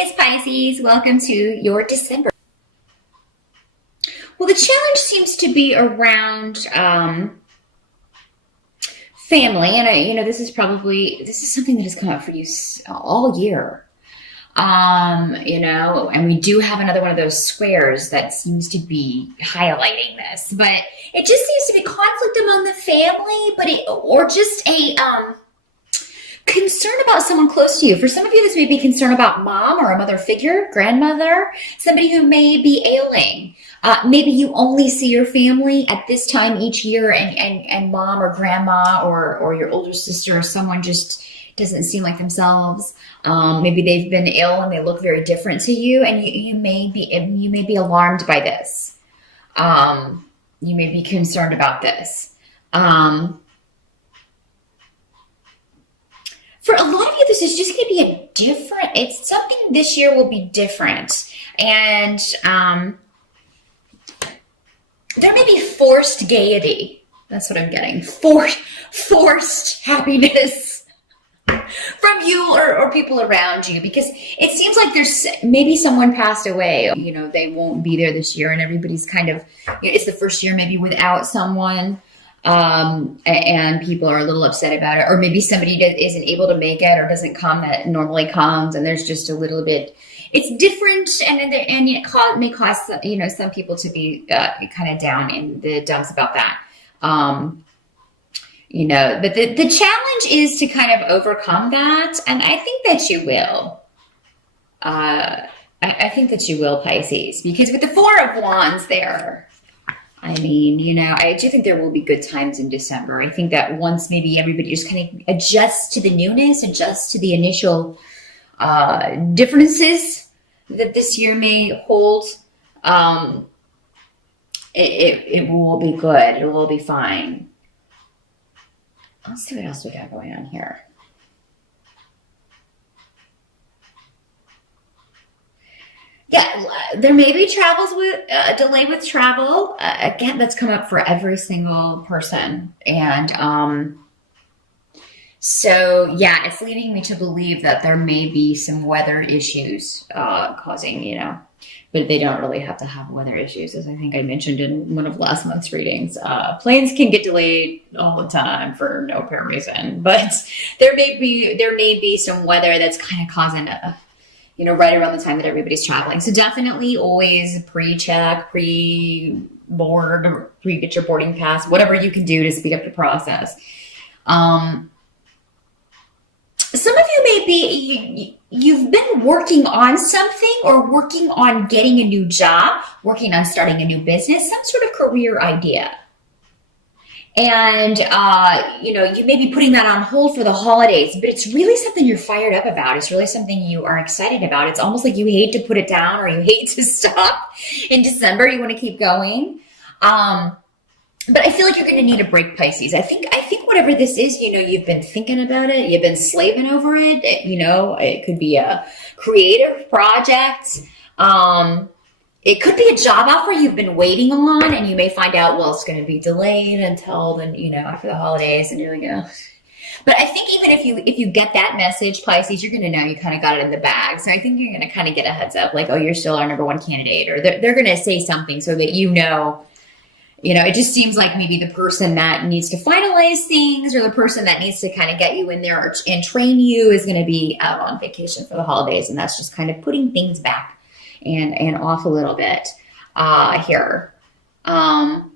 Surprise, Pisces! Welcome to your December. Well, the challenge seems to be around family, and this is something that has come up for you all year. And we do have another one of those squares that seems to be highlighting this, but it just seems to be conflict among the family, or just a concern about someone close to you. For some of you, this may be concern about mom or a mother figure, grandmother, somebody who may be ailing. Maybe you only see your family at this time each year, and mom or grandma or your older sister or someone just doesn't seem like themselves. Maybe they've been ill and they look very different to you, and you may be alarmed by this. You may be concerned about this. For a lot of you, this is just going to be it's something this year will be different. And there may be forced gaiety. That's what I'm getting. Forced happiness from you or people around you, because it seems like there's maybe someone passed away. They won't be there this year, and everybody's kind of, it's the first year maybe without someone. And people are a little upset about it, or maybe somebody isn't able to make it or doesn't come that normally comes, and there's just a little bit, it's different, and it may cause some people to be kind of down in the dumps about that. But the challenge is to kind of overcome that, and I think that you will. I think that you will, Pisces, because with the Four of Wands there, I do think there will be good times in December. I think that once maybe everybody just kind of adjusts to the newness, adjusts to the initial differences that this year may hold, it will be good. It will be fine. Let's see what else we got going on here. Yeah, there may be a delay with travel. Again, that's come up for every single person. And so, yeah, it's leading me to believe that there may be some weather issues causing, but they don't really have to have weather issues. As I think I mentioned in one of last month's readings, planes can get delayed all the time for no apparent reason. But there may be some weather that's kind of causing right around the time that everybody's traveling. So definitely always pre-check, pre-board, get your boarding pass, whatever you can do to speed up the process. Some of you you've been working on something, or working on getting a new job, working on starting a new business, some sort of career idea. And, you may be putting that on hold for the holidays, but it's really something you're fired up about. It's really something you are excited about. It's almost like you hate to put it down, or you hate to stop in December. You want to keep going. But I feel like you're going to need a break, Pisces. I think whatever this is, you've been thinking about it. You've been slaving over it. It could be a creative project. It could be a job offer you've been waiting on, and you may find out, well, it's going to be delayed until then, after the holidays, and you're like, oh. But I think even if you get that message, Pisces, you're going to know you kind of got it in the bag. So I think you're going to kind of get a heads up, like, oh, you're still our number one candidate, or they're going to say something so that it just seems like maybe the person that needs to finalize things, or the person that needs to kind of get you in there and train you, is going to be out on vacation for the holidays, and that's just kind of putting things back and off a little bit here. Help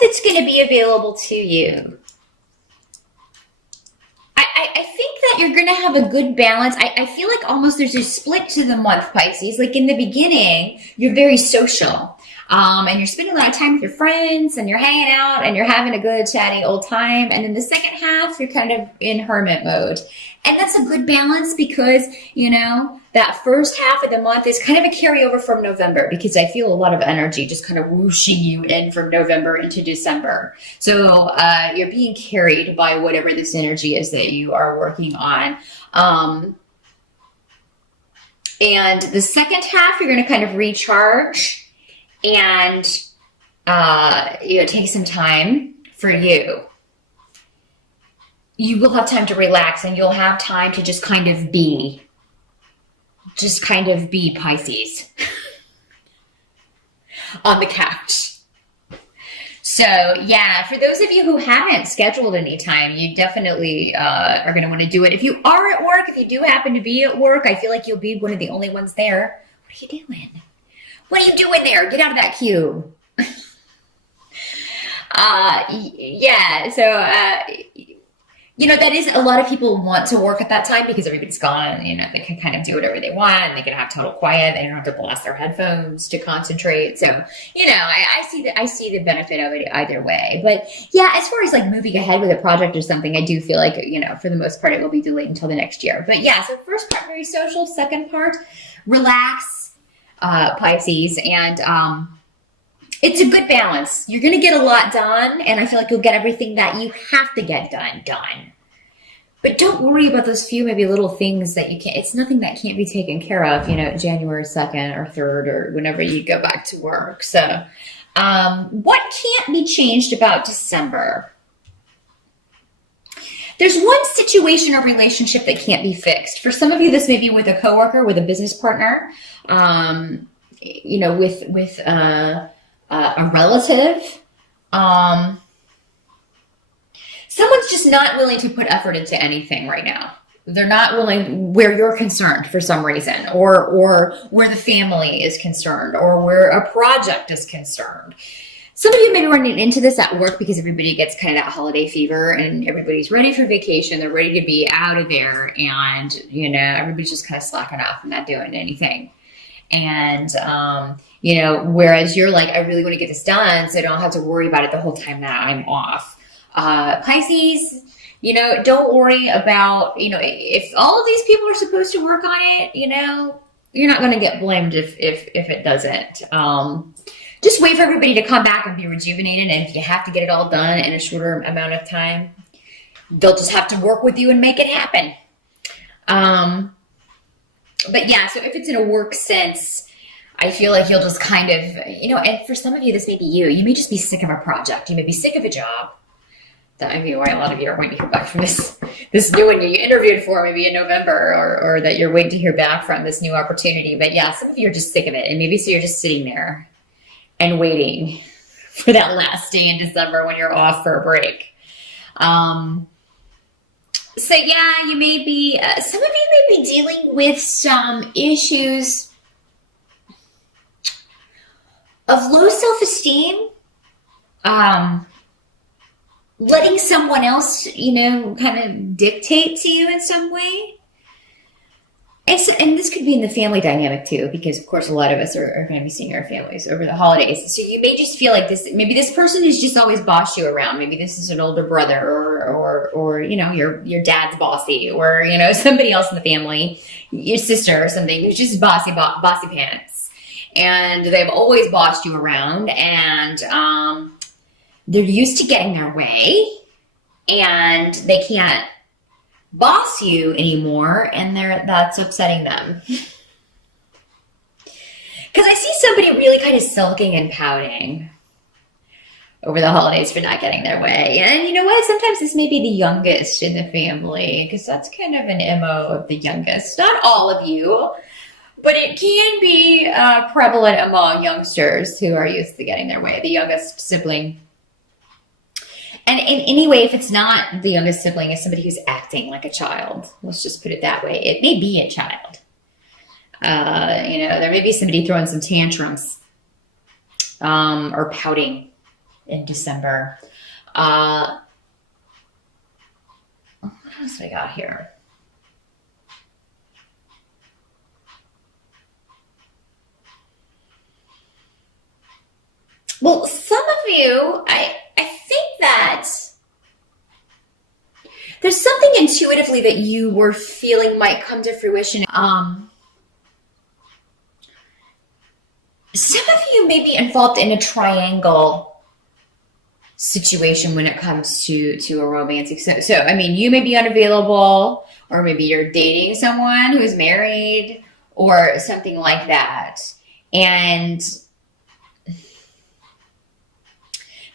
that's going to be available to you. I think that you're going to have a good balance. I feel like almost there's a split to the month, Pisces. Like in the beginning, you're very social. And you're spending a lot of time with your friends, and you're hanging out, and you're having a good chatty old time. And in the second half, you're kind of in hermit mode. And that's a good balance, because, that first half of the month is kind of a carryover from November, because I feel a lot of energy just kind of whooshing you in from November into December. So you're being carried by whatever this energy is that you are working on. And the second half, you're going to kind of recharge and take some time for you. You will have time to relax, and you'll have time to just kind of be. just kind of be Pisces on the couch. So yeah, for those of you who haven't scheduled any time, you definitely are going to want to do it. If you are at work, if you do happen to be at work, I feel like you'll be one of the only ones there. What are you doing? What are you doing there? Get out of that cube. Yeah, so that is, a lot of people want to work at that time because everybody's gone, and they can kind of do whatever they want, and they can have total quiet. They don't have to blast their headphones to concentrate. So, I see the benefit of it either way. But yeah, as far as like moving ahead with a project or something, I do feel like, for the most part, it will be delayed until the next year. But yeah, so first part, very social. Second part, relax, Pisces. And, it's a good balance. You're going to get a lot done, and I feel like you'll get everything that you have to get done. But don't worry about those few maybe little things that you can't. It's nothing that can't be taken care of, January 2nd or 3rd or whenever you go back to work. So what can't be changed about December? There's one situation or relationship that can't be fixed. For some of you, this may be with a coworker, with a business partner, with a relative. Someone's just not willing to put effort into anything right now. They're not willing where you're concerned for some reason, or where the family is concerned, or where a project is concerned. Some of you may be running into this at work because everybody gets kind of that holiday fever and everybody's ready for vacation. They're ready to be out of there, and everybody's just kind of slacking off and not doing anything. And whereas you're like, I really want to get this done so I don't have to worry about it the whole time that I'm off. Pisces, don't worry about, if all of these people are supposed to work on it, you're not going to get blamed if it doesn't. Just wait for everybody to come back and be rejuvenated. And if you have to get it all done in a shorter amount of time, they'll just have to work with you and make it happen. But yeah, so if it's in a work sense, I feel like you'll just kind of, and for some of you, this may be you. You may just be sick of a project. You may be sick of a job. That may be why a lot of you are waiting to hear back from this new one you interviewed for maybe in November, or that you're waiting to hear back from this new opportunity. But yeah, some of you are just sick of it. And maybe so you're just sitting there and waiting for that last day in December when you're off for a break. So yeah, you may be, some of you may be dealing with some issues of low self-esteem, letting someone else, kind of dictate to you in some way. And this could be in the family dynamic too, because of course a lot of us are going to be seeing our families over the holidays. So you may just feel like maybe this person has just always bossed you around. Maybe this is an older brother or your dad's bossy, or, somebody else in the family, your sister or something, who's just bossy pants. And they've always bossed you around, and they're used to getting their way, and they can't boss you anymore, and that's upsetting them. Because I see somebody really kind of sulking and pouting over the holidays for not getting their way. And you know what? Sometimes this may be the youngest in the family, because that's kind of an MO of the youngest. Not all of you, but it can be prevalent among youngsters who are used to getting their way, the youngest sibling. And in any way, if it's not the youngest sibling, it's somebody who's acting like a child. Let's just put it that way. It may be a child. There may be somebody throwing some tantrums or pouting in December. What else do we got here? Well, some of you, I think that there's something intuitively that you were feeling might come to fruition. Some of you may be involved in a triangle situation when it comes to a romantic. So, I mean, you may be unavailable, or maybe you're dating someone who's married or something like that. And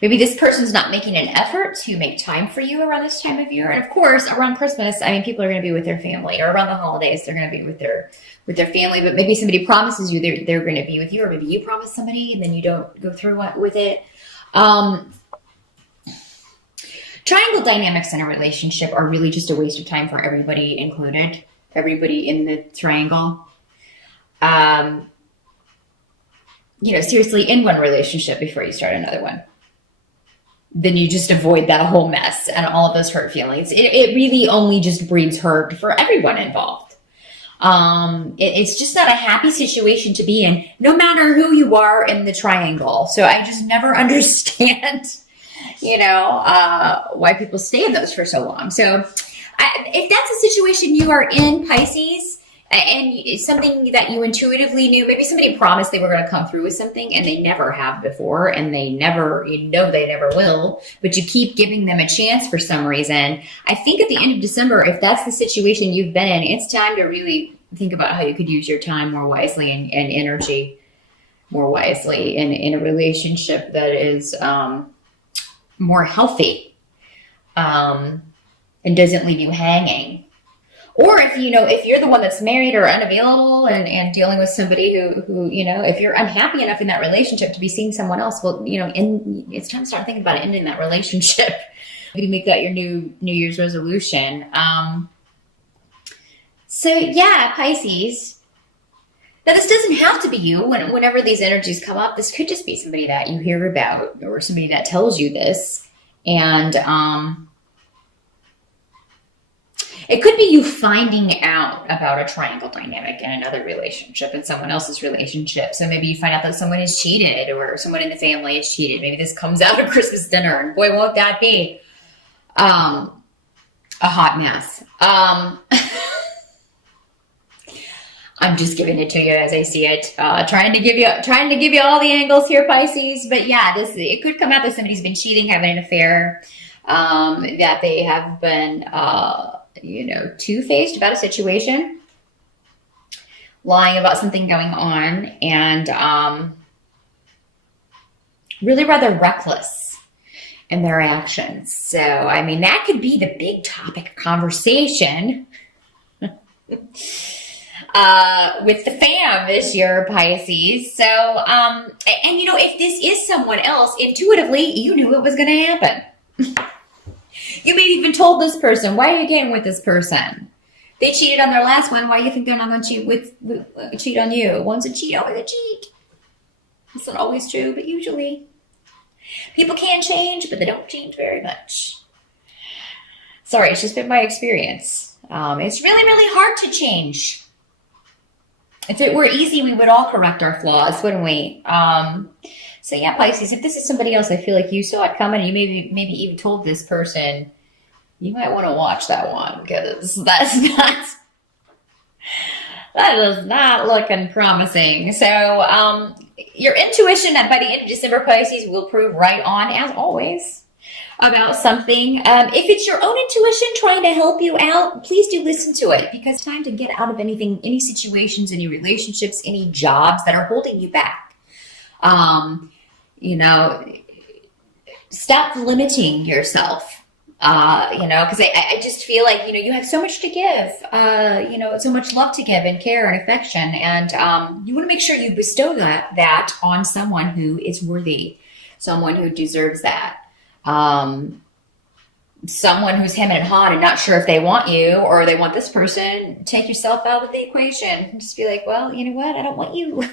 Maybe this person's not making an effort to make time for you around this time of year. And of course, around Christmas, I mean, people are going to be with their family, or around the holidays, they're going to be with their family. But maybe somebody promises you they're going to be with you, or maybe you promise somebody and then you don't go through with it. Triangle dynamics in a relationship are really just a waste of time for everybody included, everybody in the triangle. Seriously, end one relationship before you start another one. Then you just avoid that whole mess and all of those hurt feelings. It really only just breeds hurt for everyone involved. It's just not a happy situation to be in, no matter who you are in the triangle. So I just never understand, why people stay in those for so long. So if that's a situation you are in, Pisces, and it's something that you intuitively knew, maybe somebody promised they were going to come through with something and they never have before, and they never will, but you keep giving them a chance for some reason. I think at the end of December, if that's the situation you've been in, it's time to really think about how you could use your time more wisely and energy more wisely in a relationship that is more healthy and doesn't leave you hanging. Or if you're the one that's married or unavailable and dealing with somebody who if you're unhappy enough in that relationship to be seeing someone else, well, it's time to start thinking about ending that relationship. You make that your New Year's resolution. So yeah, Pisces. Now this doesn't have to be you. Whenever these energies come up, this could just be somebody that you hear about or somebody that tells you this, and it could be you finding out about a triangle dynamic in another relationship, in someone else's relationship. So maybe you find out that someone has cheated, or someone in the family has cheated. Maybe this comes out at Christmas dinner, and boy, won't that be a hot mess. I'm just giving it to you as I see it. Trying to give you all the angles here, Pisces. But yeah, it could come out that somebody's been cheating, having an affair, that they have been two-faced about a situation, lying about something going on, and really rather reckless in their actions. So, I mean, that could be the big topic of conversation with the fam this year, Pisces. So, if this is someone else, intuitively, you knew it was going to happen. You maybe even told this person, why are you getting with this person? They cheated on their last one. Why do you think they're not going to cheat on you? One's a cheat, always a cheat. It's not always true, but usually. People can change, but they don't change very much. Sorry, it's just been my experience. It's really, really hard to change. If it were easy, we would all correct our flaws, wouldn't we? So yeah, Pisces, if this is somebody else, I feel like you saw it coming, and you maybe even told this person, you might want to watch that one, because that is not looking promising. So your intuition by the end of December, Pisces, will prove right on, as always, about something. If it's your own intuition trying to help you out, please do listen to it, because it's time to get out of any situations, any relationships, any jobs that are holding you back. Stop limiting yourself, because I just feel like, you have so much to give, so much love to give and care and affection. And you want to make sure you bestow that on someone who is worthy, someone who deserves that. Someone who's hemming and hawing and not sure if they want you or they want this person, take yourself out of the equation. Just be like, well, you know what? I don't want you.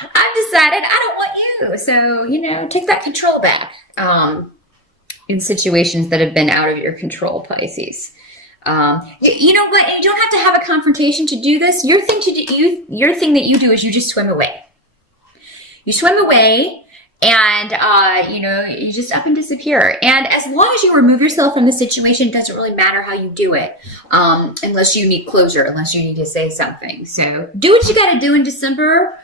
I've decided I don't want you. So, take that control back in situations that have been out of your control, Pisces. You know what? You don't have to have a confrontation to do this. Your thing that you do is you just swim away. You swim away, and you just up and disappear. And as long as you remove yourself from the situation, it doesn't really matter how you do it, unless you need closure, unless you need to say something. So do what you got to do in December.